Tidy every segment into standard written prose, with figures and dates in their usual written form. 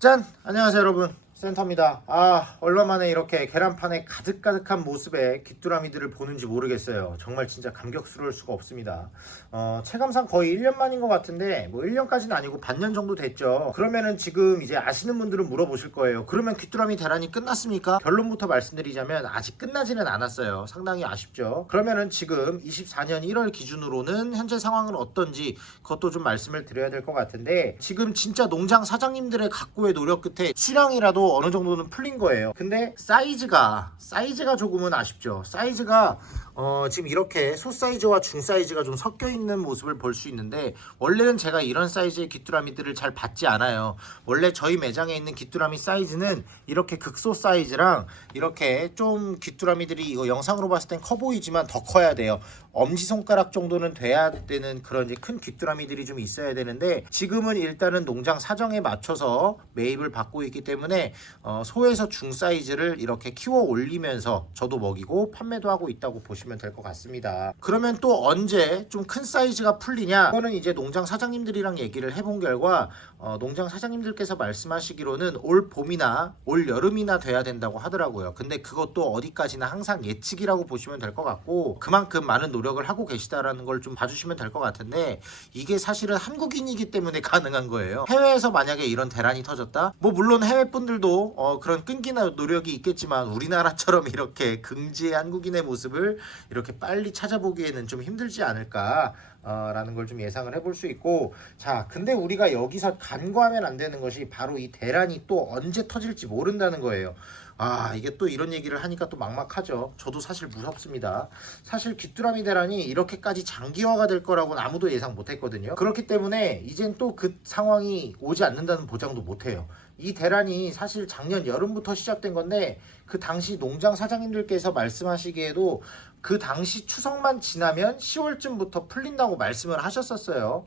짠! 안녕하세요 여러분, 센터입니다. 얼마 만에 이렇게 계란판에 가득가득한 모습의 귀뚜라미들을 보는지 모르겠어요. 정말 진짜 감격스러울 수가 없습니다. 체감상 거의 1년 만인 것 같은데 뭐 1년까지는 아니고 반년 정도 됐죠. 그러면은 지금 이제 아시는 분들은 물어보실 거예요. 그러면 귀뚜라미 대란이 끝났습니까? 결론부터 말씀드리자면 아직 끝나지는 않았어요. 상당히 아쉽죠. 그러면은 지금 24년 1월 기준으로는 현재 상황은 어떤지 그것도 좀 말씀을 드려야 될 것 같은데, 지금 진짜 농장 사장님들의 각고의 노력 끝에 수량이라도 어느 정도는 풀린 거예요. 근데 사이즈가 조금은 아쉽죠. 사이즈가 지금 이렇게 소 사이즈와 중 사이즈가 좀 섞여 있는 모습을 볼 수 있는데, 원래는 제가 이런 사이즈의 귀뚜라미들을 잘 받지 않아요. 원래 저희 매장에 있는 귀뚜라미 사이즈는 이렇게 극소 사이즈랑 이렇게 좀 귀뚜라미들이 이거 영상으로 봤을 땐 커 보이지만 더 커야 돼요. 엄지손가락 정도는 돼야 되는 그런 이제 큰 귀뚜라미들이 좀 있어야 되는데, 지금은 일단은 농장 사정에 맞춰서 매입을 받고 있기 때문에 소에서 중 사이즈를 이렇게 키워 올리면서 저도 먹이고 판매도 하고 있다고 보시면 될 것 같습니다. 그러면 또 언제 좀 큰 사이즈가 풀리냐? 그거는 이제 농장 사장님들이랑 얘기를 해본 결과 농장 사장님들께서 말씀하시기로는 올 봄이나 올 여름이나 돼야 된다고 하더라고요. 근데 그것도 어디까지나 항상 예측이라고 보시면 될 것 같고, 그만큼 많은 노력을 하고 계시다라는 걸 좀 봐주시면 될 것 같은데, 이게 사실은 한국인이기 때문에 가능한 거예요. 해외에서 만약에 이런 대란이 터졌다? 뭐 물론 해외 분들도 그런 끈기나 노력이 있겠지만 우리나라처럼 이렇게 긍지의 한국인의 모습을 이렇게 빨리 찾아보기에는 좀 힘들지 않을까 라는 걸 좀 예상을 해볼 수 있고, 자 근데 우리가 여기서 간과하면 안 되는 것이 바로 이 대란이 또 언제 터질지 모른다는 거예요. 이게 또 이런 얘기를 하니까 또 막막하죠. 저도 사실 무섭습니다. 사실 귀뚜라미 대란이 이렇게까지 장기화가 될 거라고는 아무도 예상 못했거든요. 그렇기 때문에 이젠 또 그 상황이 오지 않는다는 보장도 못해요. 이 대란이 사실 작년 여름부터 시작된 건데, 그 당시 농장 사장님들께서 말씀하시기에도 그 당시 추석만 지나면 10월쯤부터 풀린다고 말씀을 하셨었어요.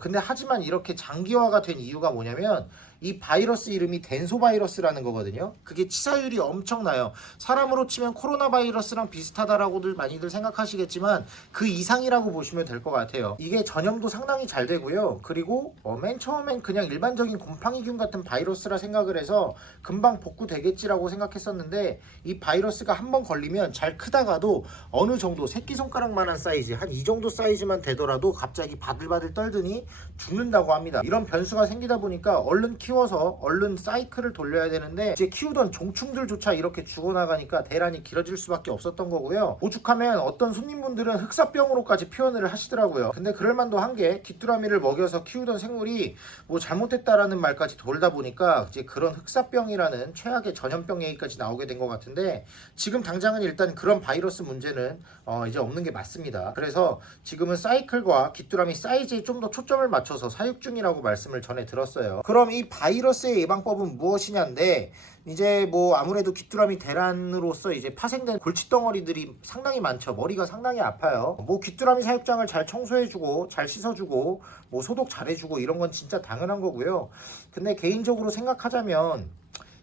근데 하지만 이렇게 장기화가 된 이유가 뭐냐면, 이 바이러스 이름이 덴소 바이러스라는 거거든요. 그게 치사율이 엄청나요. 사람으로 치면 코로나 바이러스랑 비슷하다라고들 많이들 생각하시겠지만 그 이상이라고 보시면 될 것 같아요. 이게 전염도 상당히 잘 되고요. 그리고 맨 처음엔 그냥 일반적인 곰팡이균 같은 바이러스라 생각을 해서 금방 복구되겠지라고 생각했었는데, 이 바이러스가 한번 걸리면 잘 크다가도 어느 정도 새끼손가락만한 사이즈, 한 이 정도 사이즈만 되더라도 갑자기 바들바들 떨더니 죽는다고 합니다. 이런 변수가 생기다 보니까 얼른 키워서 얼른 사이클을 돌려야 되는데, 이제 키우던 종충들조차 이렇게 죽어나가니까 대란이 길어질 수밖에 없었던 거고요. 오죽하면 어떤 손님분들은 흑사병으로까지 표현을 하시더라고요. 근데 그럴만도 한 게, 귀뚜라미를 먹여서 키우던 생물이 뭐 잘못됐다라는 말까지 돌다 보니까 이제 그런 흑사병이라는 최악의 전염병 얘기까지 나오게 된 것 같은데, 지금 당장은 일단 그런 바이러스 문제는 이제 없는 게 맞습니다. 그래서 지금은 사이클과 귀뚜라미 사이즈에 좀 더 초점을 맞춰서 사육 중이라고 말씀을 전해 들었어요. 그럼 이 바이러스의 예방법은 무엇이냐인데, 이제 뭐 아무래도 귀뚜라미 대란으로서 이제 파생된 골칫덩어리들이 상당히 많죠. 머리가 상당히 아파요. 뭐 귀뚜라미 사육장을 잘 청소해주고 잘 씻어주고 뭐 소독 잘해주고 이런 건 진짜 당연한 거고요. 근데 개인적으로 생각하자면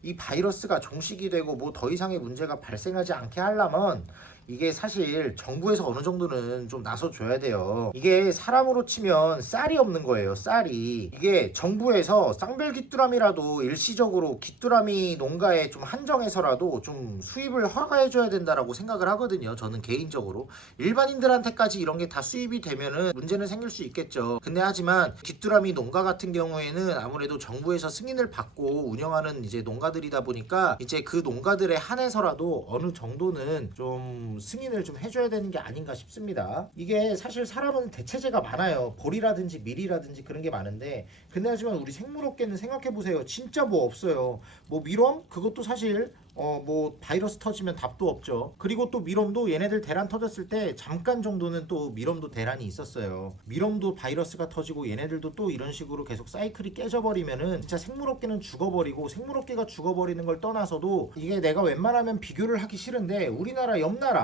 이 바이러스가 종식이 되고 뭐 더 이상의 문제가 발생하지 않게 하려면 이게 사실 정부에서 어느 정도는 좀 나서줘야 돼요. 이게 사람으로 치면 쌀이 없는 거예요. 쌀이. 이게 정부에서 쌍별 귀뚜라미라도 일시적으로 귀뚜라미 농가에 좀 한정해서라도 좀 수입을 허가해줘야 된다라고 생각을 하거든요. 저는 개인적으로. 일반인들한테까지 이런 게 다 수입이 되면은 문제는 생길 수 있겠죠. 근데 하지만 귀뚜라미 농가 같은 경우에는 아무래도 정부에서 승인을 받고 운영하는 이제 농가들이다 보니까 이제 그 농가들에 한해서라도 어느 정도는 좀 승인을 좀 해줘야 되는 게 아닌가 싶습니다. 이게 사실 사람은 대체제가 많아요. 보리라든지 밀이라든지 그런 게 많은데, 근데 하지만 우리 생물업계는 생각해보세요. 진짜 뭐 없어요. 뭐 밀웜? 그것도 사실 뭐 바이러스 터지면 답도 없죠. 그리고 또 밀웜도 얘네들 대란 터졌을 때 잠깐 정도는 또 밀웜도 대란이 있었어요. 밀웜도 바이러스가 터지고 얘네들도 또 이런 식으로 계속 사이클이 깨져버리면은 진짜 생물업계는 죽어버리고, 생물업계가 죽어버리는 걸 떠나서도 이게 내가 웬만하면 비교를 하기 싫은데, 우리나라 옆나라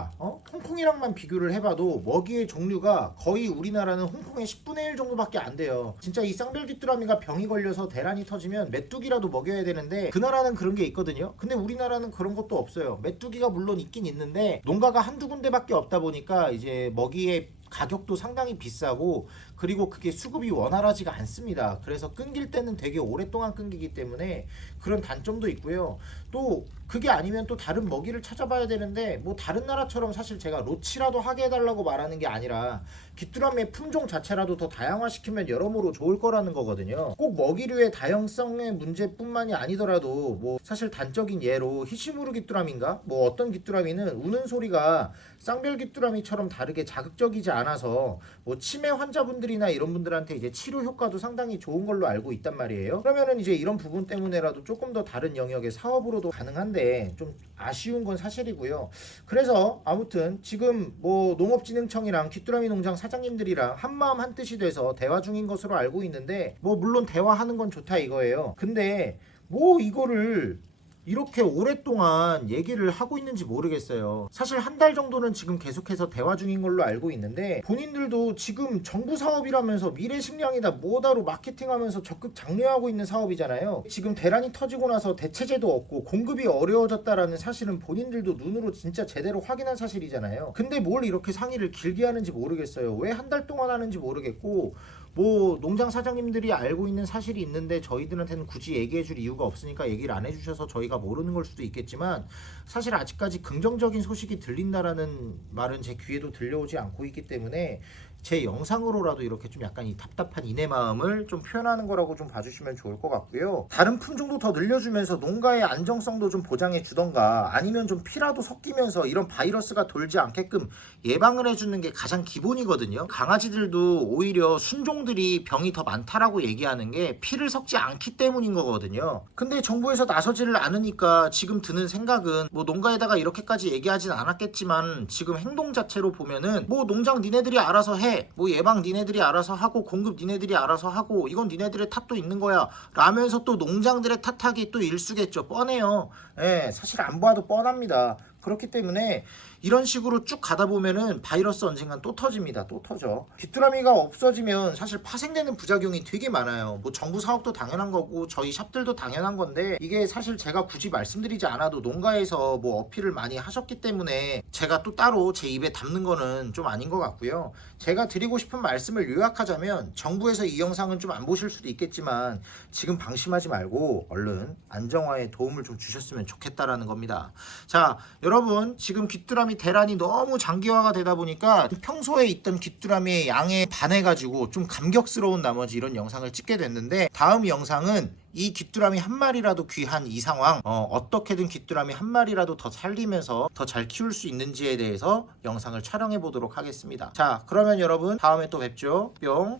홍콩이랑만 비교를 해봐도 먹이의 종류가 거의 우리나라는 홍콩의 10분의 1 정도밖에 안 돼요. 진짜 이 쌍별귀뚜라미가 병이 걸려서 대란이 터지면 메뚜기라도 먹여야 되는데, 그 나라는 그런 게 있거든요. 근데 우리나라는 그런 것도 없어요. 메뚜기가 물론 있긴 있는데 농가가 한두 군데밖에 없다 보니까 이제 먹이의 가격도 상당히 비싸고, 그리고 그게 수급이 원활하지가 않습니다. 그래서 끊길 때는 되게 오랫동안 끊기기 때문에 그런 단점도 있고요. 또 그게 아니면 또 다른 먹이를 찾아봐야 되는데 뭐 다른 나라처럼 사실 제가 로치라도 하게 해달라고 말하는 게 아니라 귀뚜라미의 품종 자체라도 더 다양화시키면 여러모로 좋을 거라는 거거든요. 꼭 먹이류의 다양성의 문제뿐만이 아니더라도 뭐 사실 단적인 예로 히시무르 귀뚜라미인가 뭐 어떤 귀뚜라미는 우는 소리가 쌍별 귀뚜라미처럼 다르게 자극적이지 않아서 뭐 치매 환자분들이나 이런 분들한테 이제 치료 효과도 상당히 좋은 걸로 알고 있단 말이에요. 그러면은 이제 이런 부분 때문에라도 조금 더 다른 영역의 사업으로도 가능한데 좀 아쉬운 건 사실이고요. 그래서 아무튼 지금 뭐 농업진흥청이랑 귀뚜라미 농장 사장님들이랑 한마음 한뜻이 돼서 대화 중인 것으로 알고 있는데 뭐 물론 대화하는 건 좋다 이거예요. 근데 뭐 이거를 이렇게 오랫동안 얘기를 하고 있는지 모르겠어요. 사실 한 달 정도는 지금 계속해서 대화 중인 걸로 알고 있는데 본인들도 지금 정부 사업이라면서 미래식량이다 뭐다로 마케팅하면서 적극 장려하고 있는 사업이잖아요. 지금 대란이 터지고 나서 대체제도 없고 공급이 어려워졌다라는 사실은 본인들도 눈으로 진짜 제대로 확인한 사실이잖아요. 근데 뭘 이렇게 상의를 길게 하는지 모르겠어요. 왜 한 달 동안 하는지 모르겠고 뭐 농장 사장님들이 알고 있는 사실이 있는데 저희들한테는 굳이 얘기해 줄 이유가 없으니까 얘기를 안 해주셔서 저희가 모르는 걸 수도 있겠지만 사실 아직까지 긍정적인 소식이 들린다라는 말은 제 귀에도 들려오지 않고 있기 때문에 제 영상으로라도 이렇게 좀 약간 이 답답한 이내 마음을 좀 표현하는 거라고 좀 봐주시면 좋을 것 같고요. 다른 품종도 더 늘려주면서 농가의 안정성도 좀 보장해 주던가 아니면 좀 피라도 섞이면서 이런 바이러스가 돌지 않게끔 예방을 해주는 게 가장 기본이거든요. 강아지들도 오히려 순종들이 병이 더 많다라고 얘기하는 게 피를 섞지 않기 때문인 거거든요. 근데 정부에서 나서지를 않으니까 지금 드는 생각은 뭐 농가에다가 이렇게까지 얘기하진 않았겠지만 지금 행동 자체로 보면은 뭐 농장 니네들이 알아서 해, 뭐 예방 니네들이 알아서 하고 공급 니네들이 알아서 하고 이건 니네들의 탓도 있는 거야 라면서 또 농장들의 탓하기 또 일수겠죠. 뻔해요. 예, 사실 안 봐도 뻔합니다. 그렇기 때문에 이런 식으로 쭉 가다 보면은 바이러스 언젠간 또 터집니다. 또 터져. 귀뚜라미가 없어지면 사실 파생되는 부작용이 되게 많아요. 뭐 정부 사업도 당연한 거고 저희 샵들도 당연한 건데 이게 사실 제가 굳이 말씀드리지 않아도 농가에서 뭐 어필을 많이 하셨기 때문에 제가 또 따로 제 입에 담는 거는 좀 아닌 것 같고요. 제가 드리고 싶은 말씀을 요약하자면 정부에서 이 영상은 좀 안 보실 수도 있겠지만 지금 방심하지 말고 얼른 안정화에 도움을 좀 주셨으면 좋겠다라는 겁니다. 자, 여러분 지금 귀뚜라미 대란이 너무 장기화가 되다 보니까 평소에 있던 귀뚜라미의 양에 반해가지고 좀 감격스러운 나머지 이런 영상을 찍게 됐는데 다음 영상은 이 귀뚜라미 한 마리라도 귀한 이 상황 어떻게든 귀뚜라미 한 마리라도 더 살리면서 더 잘 키울 수 있는지에 대해서 영상을 촬영해 보도록 하겠습니다. 자, 그러면 여러분 다음에 또 뵙죠. 뿅.